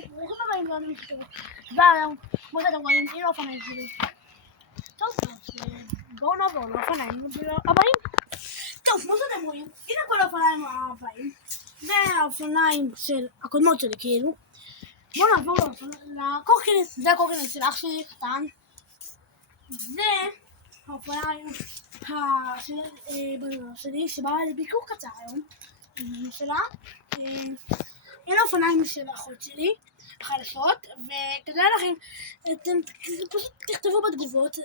ברוכים הבאים לעוד משהו. והיום, כמו שאתם רואים, הנה האופניים שלי. טוב, בואו נעבור לאופניים הבאים. טוב, כמו שאתם רואים, הנה כל האופניים הבאים. זה האופניים של הקודמות שלי, כאילו. בואו נעבור לקורקינט. זה הקורקינט של אח שלי קטן. זה האופניים שלי, שבא לביקור קצר היום. שלה. אלה האופניים של האחות שלי, החדשות, וכדאי לכם, אתם פשוט תכתבו בתגובות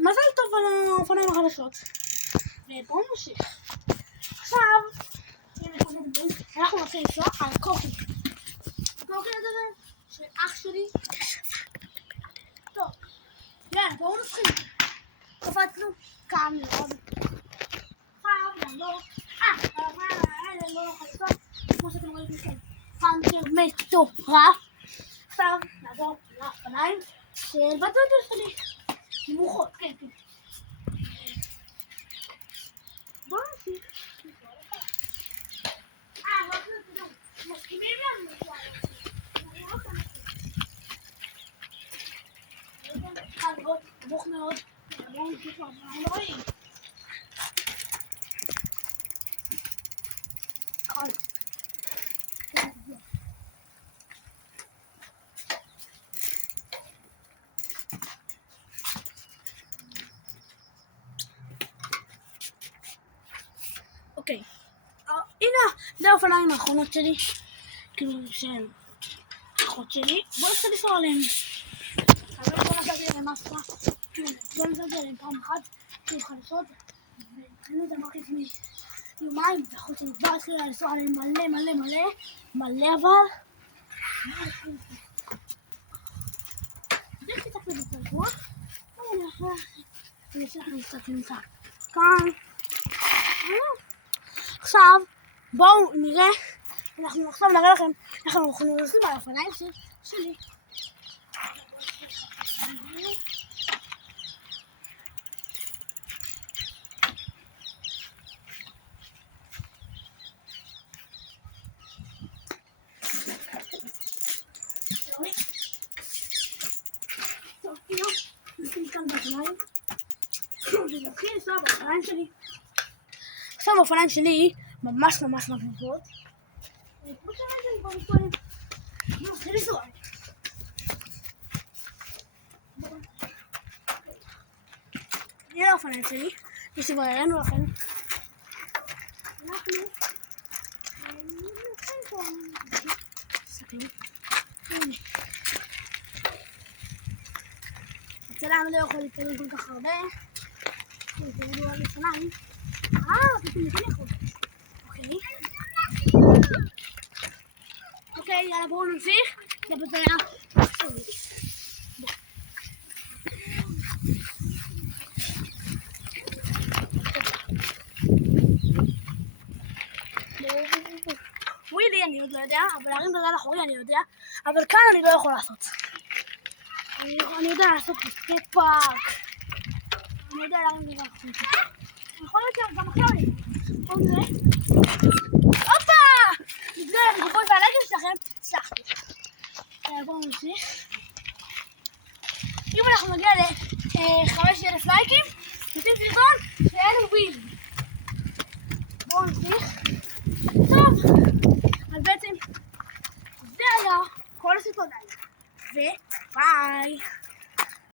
מזל טוב על האופניים החדשות. ובואו נמשיך. עכשיו, אנחנו נתחיל לנסוע על הקורקינט. הקורקינט הזה של אח שלי. טוב, יאללה, בואו נתחיל. קפצנו כאן מאוד. עכשיו נעבור. כמו שאתם רואים לכם, פאנצ'ר מטורף. עכשיו נעבור לאופניים של בת דודה שלי, נמוכות, כן. בואו נמשיך. מסכימים לנו? נמוך מאוד. בואו נמשיך, אנחנו לא רואים. אוקיי, הנה, זה האופניים האחרונות שלי, כאילו שהן האחות שלי. בואו נצא לנסוע עליהן. אבל לא נזלתי עליהן מסע, לא נזלתי עליהן פעם אחת, כאילו חדשות, ואני יודע מה לפני יומיים, האחות שלי כבר התחילה לנסוע עליהן מלא אבל. איך תצטרכו בצד פה? אני אעשה לכם קצת נמצא כאן. עכשיו בואו נראה, אנחנו עכשיו נראה לכם איך אנחנו יכולים לשים על האופניים שלי. טוב, הנה, נשים כאן באופניים ונתחיל לנסוע באופניים שלי. עכשיו האופניים שלי ממש מגניבות. כמו שראיתם כבר מקודם, אני מתחיל לנסוע. הנה האופניים שלי, שכבר הראינו לכם. אנחנו נתחיל פה. הנה. הצלם לא יכול להתקדם כל כך הרבה. תראו על לפניים. פתאום נתן יכול. אוקיי, יאללה בואו נמשיך לבטריה שלי. ווילי אני עוד לא יודע, אבל להרים בגלל אחורי אני יודע, אבל כאן אני לא יכול לעשות. אני יודע לעשות בסקייט פארק. אני יודע להרים בגלל אחורי. יכול להיות גם עכשיו אני. בואו נראה. הופה! נגדל התגובות והלייקים שלכם, סלחתי. בואו נמשיך. אם אנחנו נגיע ל-5,000 לייקים, נשים סרטון שאין וויל. בואו נמשיך. טוב, אז בעצם זה היה כל הסרטון האלה. וביי.